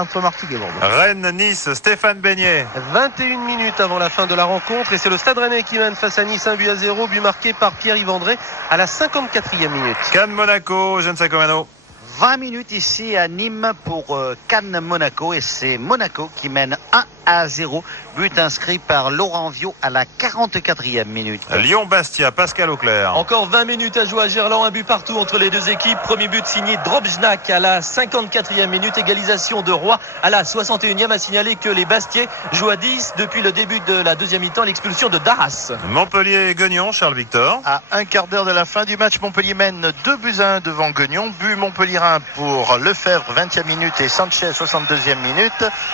entre Martigues et Bordeaux. Rennes-Nice, Stéphane Beignet. 21 minutes avant la fin de la rencontre et c'est le Stade Rennais qui mène face à Nice 1-0, but marqué par Pierre-Yves André à la 54e minute. Cannes-Monaco, Jeanne Sacomano. 20 minutes ici à Nîmes pour Cannes-Monaco et c'est Monaco qui mène 1-0. But inscrit par Laurent Viot à la 44e minute. Lyon-Bastia, Pascal Auclair. Encore 20 minutes à jouer à Gerland, un but partout entre les deux équipes. Premier but signé Drobznak à la 54e minute. Égalisation de Roy à la 61e. A signaler que les Bastiais jouent à 10 depuis le début de la deuxième mi-temps. L'expulsion de Darras. Montpellier-Guignon, Charles Victor. À un quart d'heure de la fin du match, Montpellier mène 2-1 devant Guignon. But Montpellierin pour Lefebvre, 20e minute, et Sanchez, 62e minute.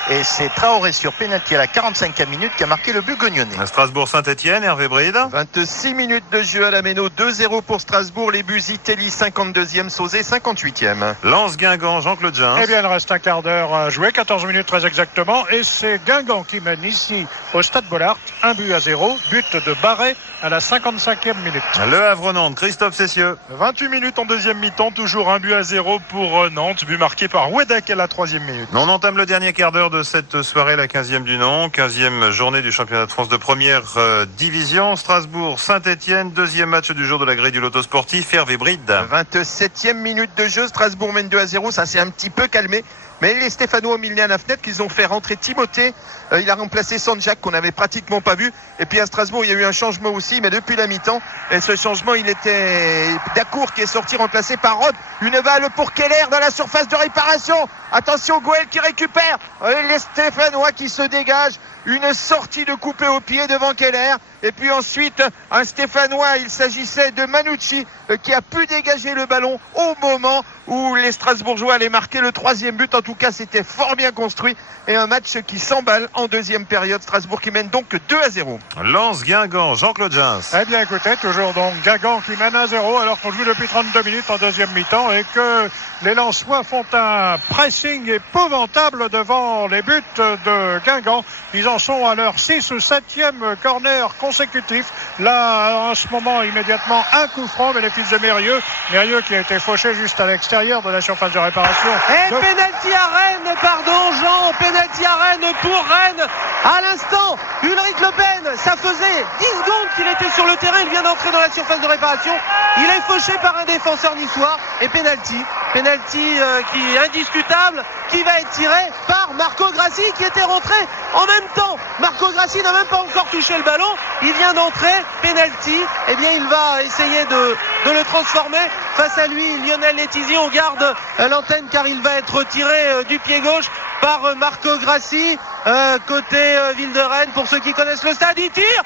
Et c'est Traoré sur pénalty à la 45e minute qui a marqué le but guignonnais. Strasbourg-Saint-Etienne, Hervé Bride. 26 minutes de jeu à la Méno, 2-0 pour Strasbourg. Les buts Zitelli, 52e, Sauzé, 58e. Lens-Guingamp, Jean-Claude Jean. Eh bien, il reste un quart d'heure à jouer, 14 minutes très exactement. Et c'est Guingamp qui mène ici au Stade Bollaert, 1-0, but de Barret à la 55e minute. Le Havre-Nantes, Christophe Cessieux. 28 minutes en deuxième mi-temps, toujours 1-0 pour Nantes, but marqué par Wedek à la 3e minute. On entame le dernier quart d'heure de cette soirée, la 15e du nom, 15e journée du championnat de France de première division. Strasbourg-Saint-Etienne, deuxième match du jour de la grille du loto sportif. Hervé Bride. 27e minute de jeu, Strasbourg mène 2-0, ça s'est un petit peu calmé. Mais les Stéphanois ont mis le nez à la fenêtre, qu'ils ont fait rentrer Timothée. Il a remplacé Sanjak qu'on n'avait pratiquement pas vu. Et puis à Strasbourg, il y a eu un changement aussi, mais depuis la mi-temps. Et ce changement, il était Dacour qui est sorti remplacé par Rod. Une balle pour Keller dans la surface de réparation. Attention, Goël qui récupère. Les Stéphanois qui se dégagent. Une sortie de coupé au pied devant Keller. Et puis ensuite, un Stéphanois, il s'agissait de Manucci qui a pu dégager le ballon au moment où les Strasbourgeois allaient marquer le 3e but. En tout cas, c'était fort bien construit. Et un match qui s'emballe en deuxième période. Strasbourg qui mène donc 2-0. Lens-Guingamp, Jean-Claude Jean. Eh bien, écoutez, toujours donc Guingamp qui mène 1-0 alors qu'on joue depuis 32 minutes en deuxième mi-temps et que les Lensois font un pressing épouvantable devant les buts de Guingamp. Ils en sont à leur 6 ou 7e corner consécutif. Là, en ce moment, immédiatement, un coup franc, mais les fils de Mérieux qui a été fauché juste à l'extérieur de la surface de réparation. Et pénalty à Rennes, pardon Jean, pénalty à Rennes pour Rennes. À l'instant, Ulrich Le Pen, ça faisait 10 secondes qu'il était sur le terrain, il vient d'entrer dans la surface de réparation. Il est fauché par un défenseur niçois et pénalty qui est indiscutable, qui va être tiré par Marco Grassi qui était rentré en même temps. Marco Grassi n'a même pas encore touché le ballon, il vient d'entrer, pénalty. Eh bien, il va essayer de le transformer. Face à lui, Lionel Letizy, on garde l'antenne car il va être tiré du pied gauche par Marco Grassi. Côté ville de Rennes, pour ceux qui connaissent le stade, il tire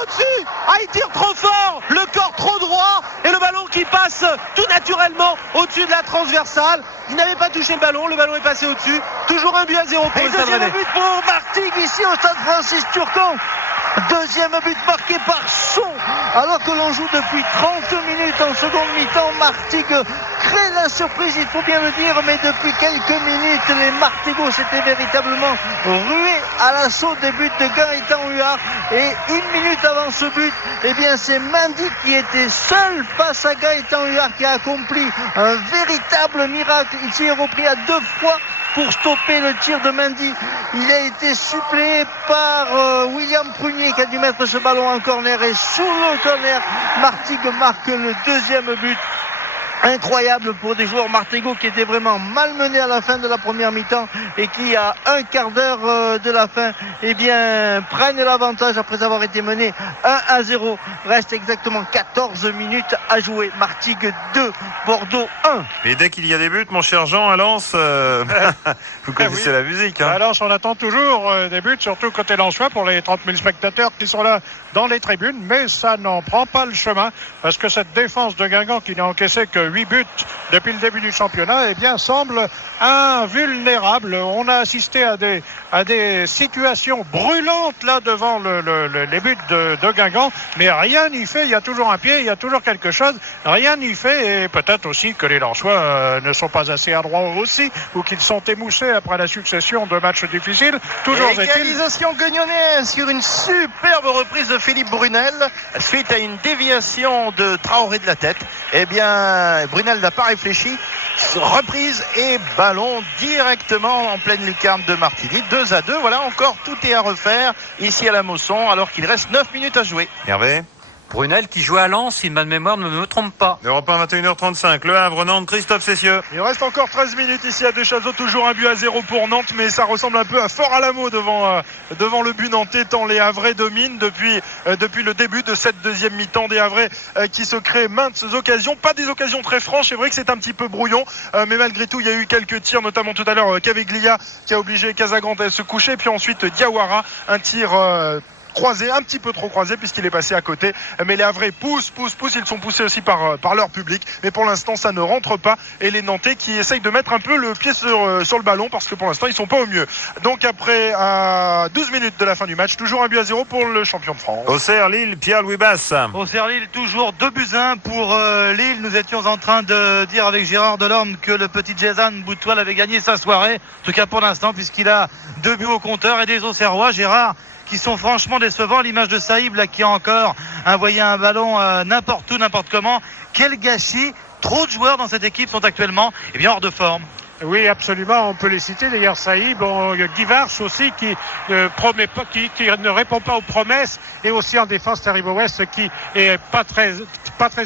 au-dessus, il tire trop fort, le corps trop droit et le ballon qui passe tout naturellement au-dessus de la transversale. Il n'avait pas touché le ballon est passé au-dessus. Toujours 1-0 pour le Stade Rennais. Deuxième but pour Martigues ici au stade Francis Turcan. Deuxième but marqué par Son. Alors que l'on joue depuis 30 minutes en seconde mi-temps, Martigues crée la surprise, il faut bien le dire, mais depuis quelques minutes, les Martigos s'étaient véritablement rués à l'assaut des buts de Gaëtan Huard. Et une minute avant ce but, eh bien c'est Mendy qui était seul face à Gaëtan Huard qui a accompli un véritable miracle. Il s'est repris à 2 fois pour stopper le tir de Mendy. Il a été suppléé par William Prunier qui a dû mettre ce ballon en corner et sous le corner, Martigues marque le deuxième but. Incroyable pour des joueurs martigaux qui étaient vraiment malmenés à la fin de la première mi-temps et qui à un quart d'heure de la fin prennent l'avantage après avoir été menés 1-0. Reste exactement 14 minutes à jouer. Martigues 2, Bordeaux 1. Et dès qu'il y a des buts, mon cher Jean, à Lens, vous connaissez la musique. À Lens, on attend toujours des buts, surtout côté lensois pour les 30 000 spectateurs qui sont là dans les tribunes, mais ça n'en prend pas le chemin parce que cette défense de Guingamp qui n'a encaissé que 8 buts depuis le début du championnat, semble invulnérable. On a assisté à des situations brûlantes là devant les buts de Guingamp, mais rien n'y fait. Il y a toujours un pied, il y a toujours quelque chose. Rien n'y fait et peut-être aussi que les Lensois ne sont pas assez adroits aussi ou qu'ils sont émoussés après la succession de matchs difficiles. Toujours égalisation guignonnaise sur une superbe reprise de Philippe Brunel suite à une déviation de Traoré de la tête. Brunel n'a pas réfléchi reprise et ballon directement en pleine lucarne de Martini. 2-2. Voilà, encore tout est à refaire ici à la Mosson alors qu'il reste 9 minutes à jouer. Hervé. Brunel qui joue à Lens, si ma mémoire ne me trompe pas. Europe 1, 21h35. Le Havre, Nantes, Christophe Cessieux. Il reste encore 13 minutes ici à Deschazos, toujours 1-0 pour Nantes, mais ça ressemble un peu à Fort Alamo devant le but nantais, tant les Havrais dominent depuis le début de cette deuxième mi-temps. Des Havrais qui se créent maintes occasions, pas des occasions très franches, c'est vrai que c'est un petit peu brouillon, mais malgré tout il y a eu quelques tirs, notamment tout à l'heure Caveglia qui a obligé Casagrande à se coucher, puis ensuite Diawara, un tir croisé, un petit peu trop croisé puisqu'il est passé à côté, mais les Havrais poussent, ils sont poussés aussi par leur public, mais pour l'instant ça ne rentre pas, et les Nantais qui essayent de mettre un peu le pied sur le ballon parce que pour l'instant ils sont pas au mieux. Donc après à 12 minutes de la fin du match, toujours 1-0 pour le champion de France. Auxerre, Lille, Pierre-Louis Basse. Auxerre Lille, toujours 2-1 pour Lille. Nous étions en train de dire avec Gérard Delorme que le petit Jason Boutoil avait gagné sa soirée, en tout cas pour l'instant, puisqu'il a 2 buts au compteur, et des Auxerrois, Gérard, qui sont franchement décevants, à l'image de Saïb là, qui a encore envoyé un ballon n'importe où, n'importe comment. Quel gâchis! Trop de joueurs dans cette équipe sont actuellement hors de forme. Oui, absolument, on peut les citer. D'ailleurs, Saïb, Guy Varche aussi qui ne répond pas aux promesses, et aussi en défense Taribo West qui est pas très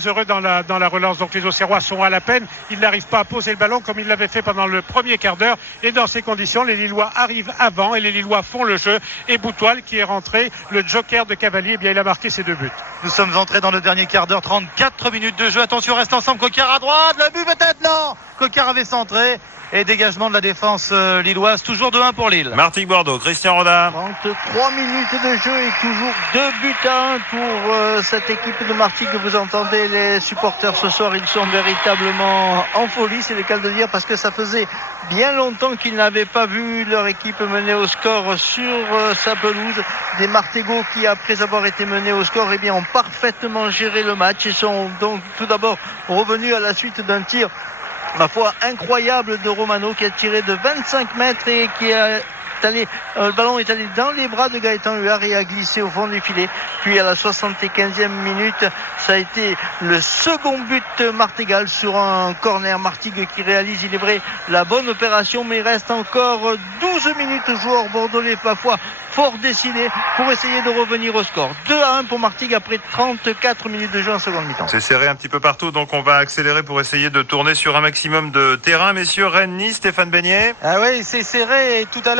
heureux dans la relance. Donc les Auxerrois sont à la peine. Ils n'arrivent pas à poser le ballon comme ils l'avaient fait pendant le premier quart d'heure. Et dans ces conditions, les Lillois arrivent avant et les Lillois font le jeu. Et Boutoil qui est rentré, le joker de Cavalier, il a marqué ses 2 buts. Nous sommes entrés dans le dernier quart d'heure, 34 minutes de jeu. Attention, reste ensemble, Coquard à droite, le but peut-être, non! Coquard avait centré. Et dégagement de la défense lilloise, toujours 2-1 pour Lille. Martigues Bordeaux, Christian Roda. 33 minutes de jeu et toujours 2-1 pour cette équipe de Martigues. Vous entendez les supporters ce soir, ils sont véritablement en folie, c'est le cas de dire, parce que ça faisait bien longtemps qu'ils n'avaient pas vu leur équipe menée au score sur sa pelouse. Des Martégots qui, après avoir été menés au score, ont parfaitement géré le match. Ils sont donc tout d'abord revenus à la suite d'un tir, ma foi, incroyable de Romano, qui a tiré de 25 mètres et qui a le ballon est allé dans les bras de Gaëtan Huard et a glissé au fond du filet. Puis à la 75e minute, ça a été le second but martégal sur un corner. Martigues qui réalise, il est vrai, la bonne opération, mais il reste encore 12 minutes. Joueur bordelais, ma foi, fort décidé pour essayer de revenir au score. 2-1 pour Martigues après 34 minutes de jeu en seconde mi-temps. C'est serré un petit peu partout, donc on va accélérer pour essayer de tourner sur un maximum de terrain. Messieurs, Rennes-Nice, Stéphane Beignet. Ah oui, c'est serré, et tout à l'heure